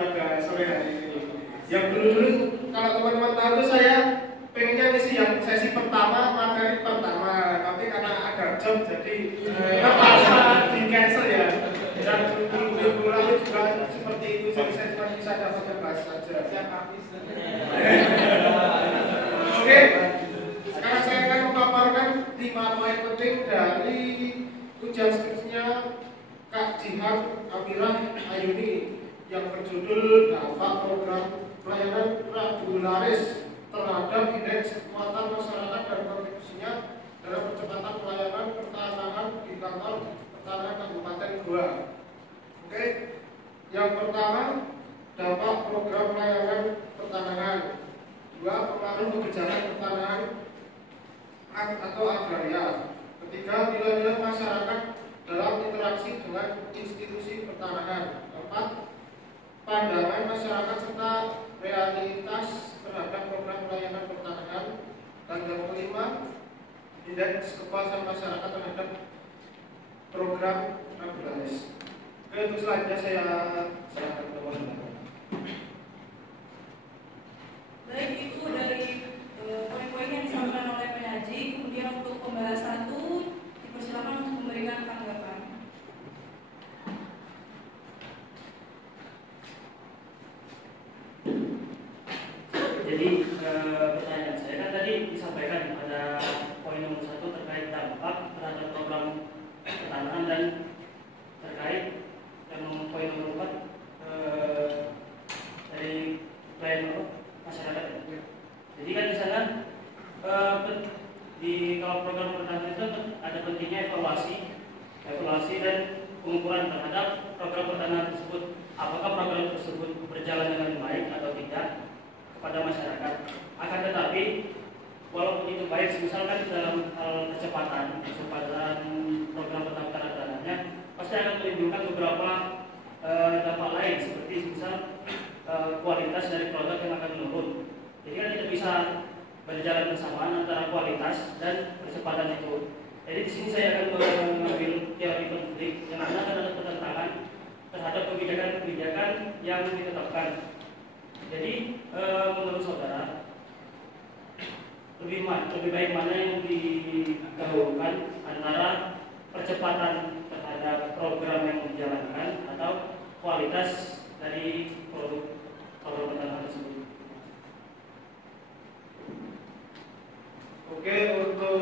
pada sore hari ini. Yang dulu kalau teman-teman tahu tuh saya pengennya ngisi yang sesi pertama, materi pertama, tapi karena ada job jadi terpaksa di cancel ya. Dan minggu lalu juga seperti itu, jadi saya cuma bisa dapat bahas saja. Siap artis. Oke, sekarang saya akan memaparkan 5 poin penting dari ujian skripsinya Kak Jihan Amirah Ayuni yang berjudul dampak program pelayanan regularis terhadap indeks kekuatan masyarakat dan kontribusinya dalam percepatan pelayanan pertanahan di kantor pertanahan Kabupaten Goa. Oke, yang pertama dampak program pelayanan pertanahan. 2. Pengaruh kebijakan pertanahan atau agraria. 3. Nilai-nilai masyarakat dalam interaksi dengan institusi pertanahan. 4. Pandangan masyarakat serta realitas terhadap program pelayanan pertanahan. Dan yang kelima, indeks kepuasan masyarakat terhadap program regularis. Oke, untuk selanjutnya saya serahkan ke teman-teman. Baik, itu dari poin-poin yang disampaikan oleh penyaji. Kemudian untuk pembahasan 1 dipersilakan untuk memberikan tanggapan. Jadi pertanyaan saya kan tadi disampaikan pada poin nomor 1 terkait dampak terhadap program pertanahan dan terkait yang poin nomor 4 dari pelayanan masyarakat. Jadi kan di sana kalau program pertanahan itu ada pentingnya evaluasi dan pengukuran terhadap program pertanahan tersebut. Apakah program tersebut berjalan dengan baik atau tidak kepada masyarakat. Akan tetapi walaupun itu baik, misalkan dalam hal kecepatan program pertanahannya pasti akan menimbulkan beberapa dampak lain seperti misal kualitas dari produk yang akan menurun. Jadi kan tidak bisa berjalan bersamaan antara kualitas dan kecepatan itu. Jadi di sini saya akan mengambil teori konflik yang mana akan ada pertentangan terhadap kebijakan-kebijakan yang ditetapkan. Jadi menurut saudara lebih baik mana yang didahulukan antara percepatan terhadap program yang dijalankan atau kualitas dari produk pertanahan tersebut? Oke, untuk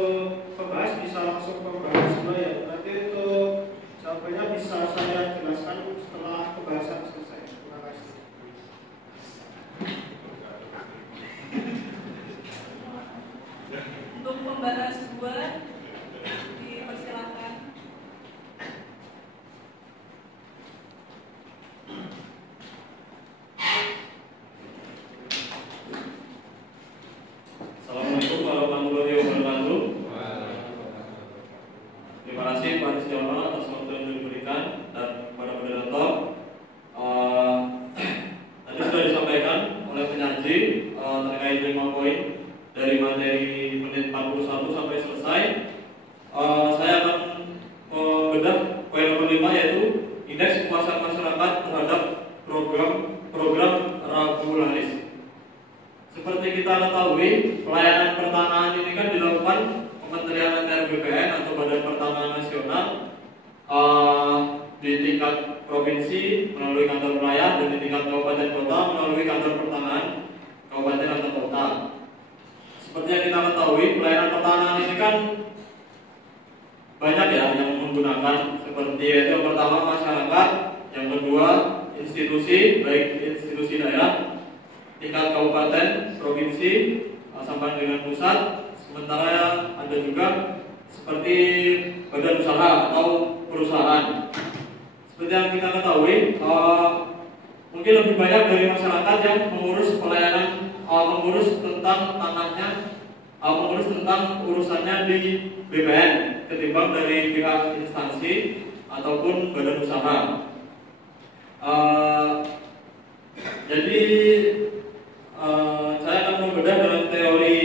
pembahas bisa langsung membahas semua ya. Nanti untuk jawabannya bisa saya jelaskan setelah pembahasan selesai. Terima kasih. Untuk pembahas 2 dipersilakan. Assalamualaikum warahmatullahi wabarakatuh. Terima kasih Pak Ristiono atas waktu yang diberikan dan kepada moderator. Tadi sudah disampaikan oleh penyaji terkait 5 poin dari materi menit 41 sampai selesai. Saya akan membedah poin nomor 5 yaitu indeks kepuasan masyarakat terhadap program regularis. Seperti kita ketahui, pelayanan pertanahan ini kan dilakukan Kementerian ATR BPN atau Badan Pertanahan Nasional di tingkat provinsi melalui kantor wilayah dan di tingkat kabupaten kota melalui kantor pertanahan kabupaten atau kota. Seperti yang kita ketahui, pelayanan pertanahan ini kan banyak ya yang menggunakan, seperti yang pertama masyarakat, yang kedua institusi, baik institusi daerah, tingkat kabupaten, provinsi, sampai dengan pusat. Sementara ada juga seperti badan usaha atau perusahaan. Seperti yang kita ketahui, mungkin lebih banyak dari masyarakat yang mengurus pelayanan, mengurus tentang tanahnya, mengurus tentang urusannya di BPN ketimbang dari pihak instansi ataupun badan usaha. Jadi saya akan membedah dalam teori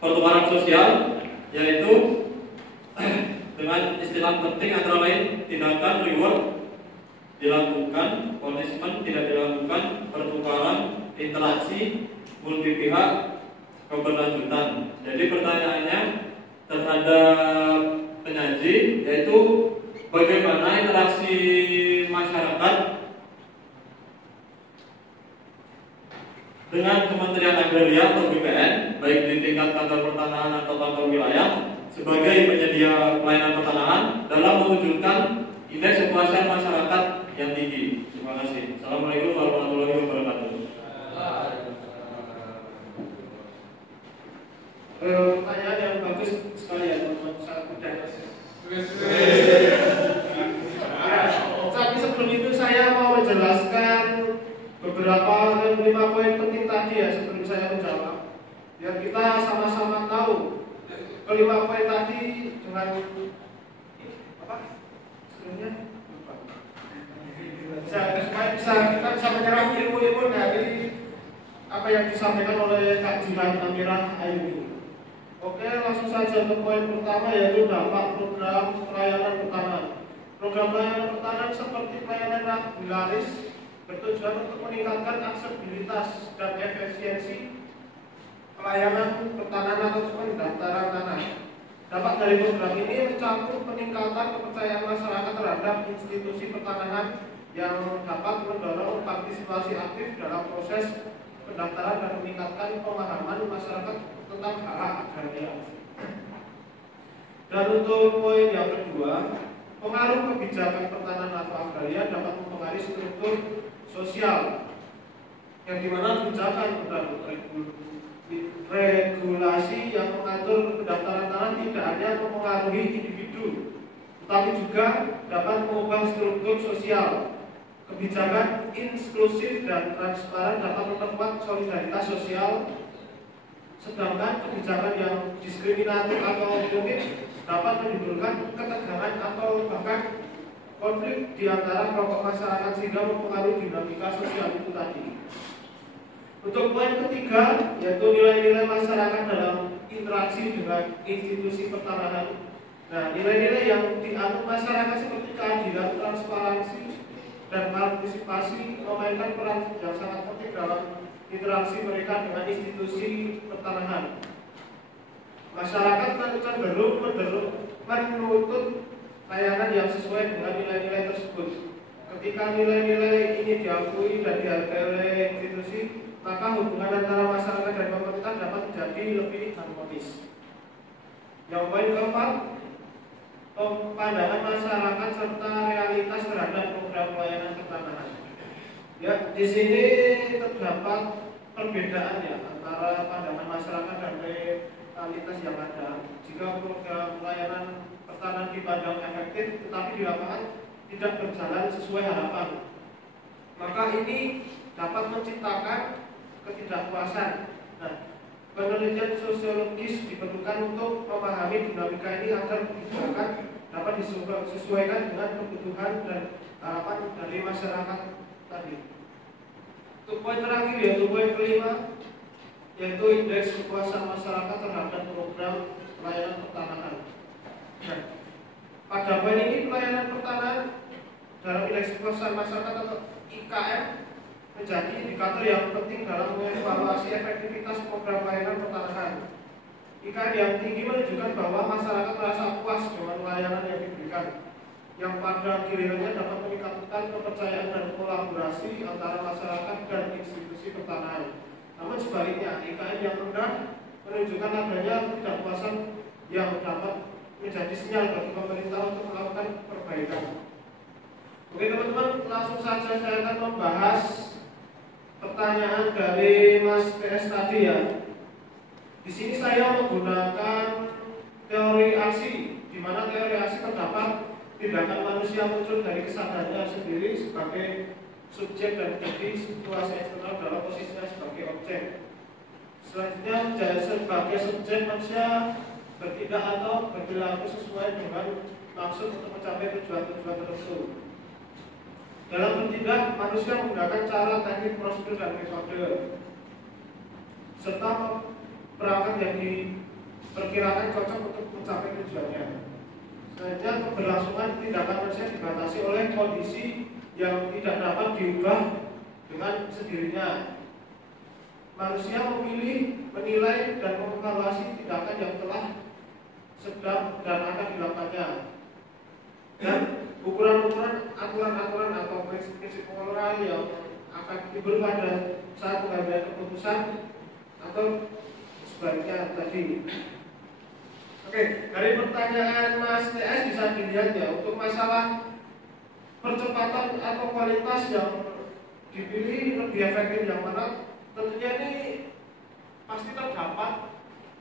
pertukaran sosial, yaitu dengan istilah penting antara lain tindakan reward dilakukan, punishment interaksi multi pihak keberlanjutan. Jadi pertanyaannya terhadap penyaji yaitu bagaimana interaksi masyarakat dengan Kementerian Agraria atau BPN, baik di tingkat kantor pertanahan atau kantor wilayah, sebagai penyedia pelayanan pertanahan dalam mewujudkan indeks kepuasan masyarakat yang tinggi. Terima kasih. Assalamualaikum warahmatullahi wabarakatuh. Pertanyaan yang bagus sekali ya teman-teman, sangat mudah. Tapi sebelum itu saya mau menjelaskan beberapa 5 poin penting tadi ya sebelum saya menjawab. Biar kita sama-sama tahu kelima poin tadi dengan apa? Sebelumnya supaya kita bisa menyerap ilmu-ilmu dari apa yang disampaikan oleh Kak Jihan Amirah Ayuni. Oke, langsung saja ke poin pertama yaitu dampak program pelayanan pertanahan. Program pelayanan pertanahan seperti pelayanan agraris bertujuan untuk meningkatkan aksesibilitas dan efisiensi pelayanan pertanahan atau pendaftaran tanah. Dampak dari program ini mencakup peningkatan kepercayaan masyarakat terhadap institusi pertanahan yang dapat mendorong partisipasi aktif dalam proses pendaftaran dan meningkatkan pemahaman masyarakat tentang hak agraria. Dan untuk poin yang kedua, pengaruh kebijakan pertanahan atau agraria dapat mempengaruhi struktur sosial, yang dimana kebijakan dan regulasi yang mengatur pendaftaran tanah tidak hanya mempengaruhi individu, tetapi juga dapat mengubah struktur sosial. Kebijakan inklusif dan transparan dapat memperkuat solidaritas sosial, sedangkan kebijakan yang diskriminatif atau rumit dapat menimbulkan ketegangan atau bahkan konflik di antara kelompok masyarakat sehingga mempengaruhi dinamika sosial itu tadi. Untuk poin ketiga, yaitu nilai-nilai masyarakat dalam interaksi dengan institusi pertanahan. Nah, nilai-nilai yang dianut masyarakat seperti keadilan, transparansi, dan partisipasi memainkan peran yang sangat penting dalam interaksi mereka dengan institusi pertanahan. Masyarakat cenderung menuntut layanan yang sesuai dengan nilai-nilai tersebut. Ketika nilai-nilai ini diakui dan dihargai oleh institusi, maka hubungan antara masyarakat dan pemerintah dapat menjadi lebih harmonis. Yang poin keempat, pandangan masyarakat serta realitas terhadap program pelayanan pertanahan. Ya, di sini terdapat perbedaan ya antara pandangan masyarakat dan realitas yang ada. Jika program pelayanan pertanahan dipandang efektif, tetapi di lapangan tidak berjalan sesuai harapan, maka ini dapat menciptakan ketidakpuasan. Nah, penelitian sosiologis diperlukan untuk memahami dinamika ini agar kebijakan dapat disesuaikan dengan kebutuhan dan harapan dari masyarakat tadi. Untuk poin terakhir yaitu poin kelima, yaitu indeks kepuasan masyarakat terhadap program pelayanan pertanahan. Nah, pada poin ini pelayanan pertanahan dalam indeks kepuasan masyarakat atau IKM menjadi indikator yang penting dalam mengevaluasi efektivitas program pelayanan pertanahan. IKM yang tinggi menunjukkan bahwa masyarakat merasa puas dengan layanan yang diberikan, yang pada gilirannya dapat meningkatkan kepercayaan dan kolaborasi antara masyarakat dan institusi pertanahan. Namun sebaliknya, IKM yang rendah menunjukkan adanya ketidakpuasan yang dapat menjadi sinyal bagi pemerintah untuk melakukan perbaikan. Oke teman-teman, langsung saja saya akan membahas pertanyaan dari Mas PS tadi ya. Di sini saya menggunakan teori aksi, di mana teori aksi terdapat tindakan manusia muncul dari kesadarannya sendiri sebagai subjek dan menjadi situasi eksternal dalam posisinya sebagai objek. Selanjutnya menjadi sebagai subjek manusia bertindak atau berperilaku sesuai dengan maksud untuk mencapai tujuan-tujuan tertentu. Dalam bertindak, manusia menggunakan cara, teknik, prosedur, dan metode serta perangkat yang diperkirakan cocok untuk mencapai tujuannya. Selanjutnya, keberlangsungan tindakan manusia dibatasi oleh kondisi yang tidak dapat diubah dengan sendirinya. manusia memilih, menilai, dan mengevaluasi tindakan yang telah sedang dan akan dilakukannya. Dan ukuran-ukuran, aturan-aturan atau prinsip-prinsip moral yang akan timbul pada saat pengambilan keputusan atau sebaliknya tadi. Oke, dari pertanyaan Mas TS bisa dilihat ya, untuk masalah percepatan atau kualitas yang dipilih lebih efektif yang mana, tentunya ini pasti terdapat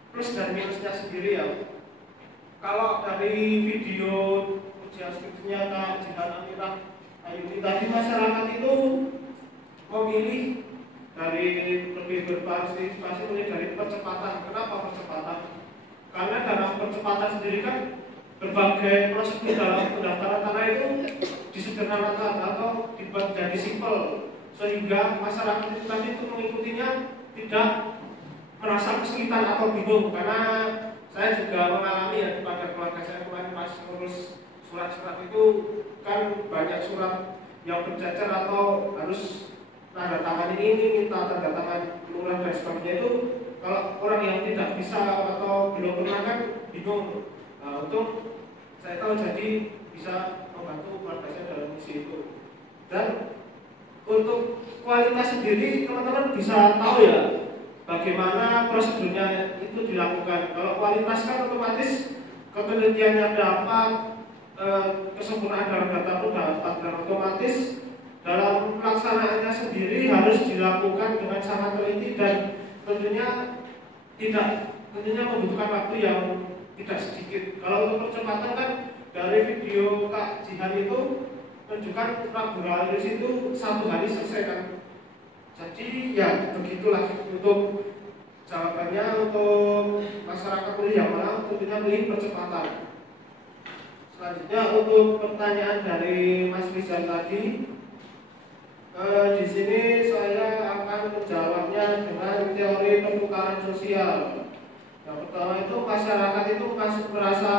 plus dan minusnya sendiri ya. Kalau dari video ujian skripsinya Kak Jihan Amirah Ayuni tadi, masyarakat itu memilih dari lebih berpartisipasi mulai dari percepatan. Kenapa percepatan? Karena dalam percepatan sendiri kan berbagai prosedur dalam pendaftaran tanah itu disederhanakan atau dibuat jadi simpel, sehingga masyarakat itu tadi itu mengikutinya tidak merasa kesulitan atau bingung. Karena saya juga mengalami ya pada keluarga saya kemarin pas ngurus surat-surat itu kan banyak surat yang bercecer atau harus tanda tangan ini, minta tanda tangan lurah dan sebagainya. Itu kalau orang yang tidak bisa atau belum pernah kan bingung. Nah, untuk saya tahu jadi bisa membantu keluarga saya dalam misi itu. Dan untuk kualitas sendiri teman-teman bisa tahu ya bagaimana prosedurnya itu dilakukan. Kalau kualitas kan otomatis ketelitiannya dapat, kesempurnaan dalam data itu dapat, dan otomatis dalam pelaksanaannya sendiri harus dilakukan dengan sangat teliti dan tentunya membutuhkan waktu yang tidak sedikit. Kalau untuk percepatan kan dari video Kak Jihan itu menunjukkan laboratorium itu 1 hari selesai kan. Jadi ya begitulah untuk jawabannya. Untuk masyarakat pilih yang mana, tentunya pilih percepatan. Selanjutnya untuk pertanyaan dari Mas Rizal tadi, di sini saya akan menjawabnya dengan teori pertukaran sosial. Yang pertama itu masyarakat itu masih merasa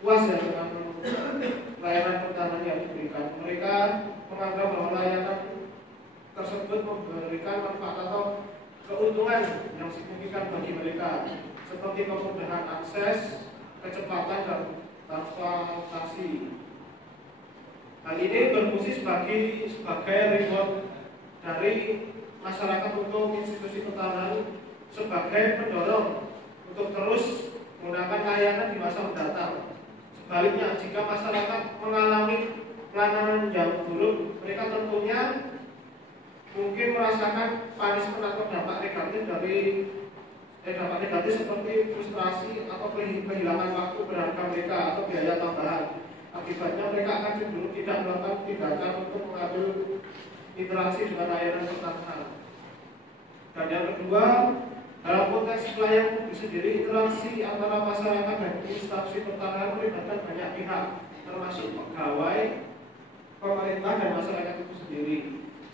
puas ya dengan layanan pertanahan yang diberikan. Mereka menganggap bahwa layanan tersebut memberikan manfaat atau keuntungan yang signifikan bagi mereka, seperti kemudahan akses, kecepatan dan transportasi. Hal ini berfungsi sebagai reward dari masyarakat untuk institusi pertanahan sebagai pendorong untuk terus menggunakan layanan di masa mendatang. Sebaliknya, jika masyarakat mengalami pelayanan yang buruk, mereka tentunya mungkin merasakan punishment atau dampak negatif seperti frustrasi atau kehilangan waktu berharga mereka atau biaya tambahan. Akibatnya mereka akan cenderung tidak melakukan tindakan untuk mengambil interaksi dengan layanan pertanahan. Dan yang kedua, dalam konteks pelayanan publik sendiri, interaksi antara masyarakat dan instansi pertanahan melibatkan banyak pihak, termasuk pegawai, pemerintah dan masyarakat itu sendiri.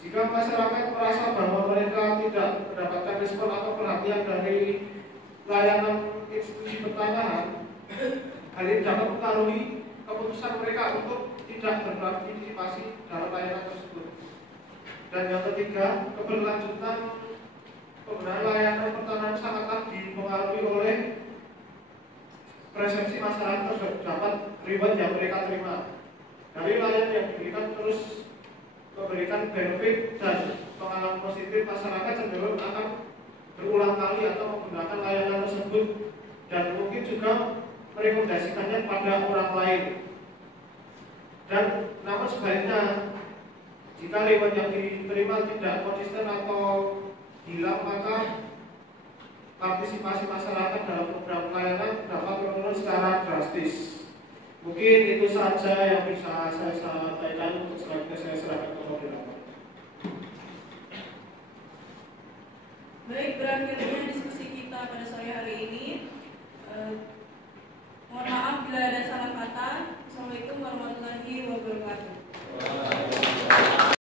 Jika masyarakat merasa bahwa mereka tidak mendapatkan respon atau perhatian dari layanan institusi pertanahan, hal ini dapat mempengaruhi keputusan mereka untuk tidak berpartisipasi dalam layanan tersebut. Dan yang ketiga, keberlanjutan penggunaan layanan pertanahan sangatlah dipengaruhi oleh persepsi masyarakat terdapat reward yang mereka terima dari layanan yang diberikan, terus memberikan benefit dan pengalaman positif. Masyarakat cenderung akan berulang kali atau menggunakan layanan tersebut dan mungkin juga merekomendasikannya kepada orang lain. Dan namun sebaliknya, jika reward yang diterima tidak konsisten atau hilang, maka partisipasi masyarakat dalam program pelayanan dapat menurun secara drastis. Mungkin itu saja yang bisa saya sampaikan. Untuk selanjutnya saya serahkan kepada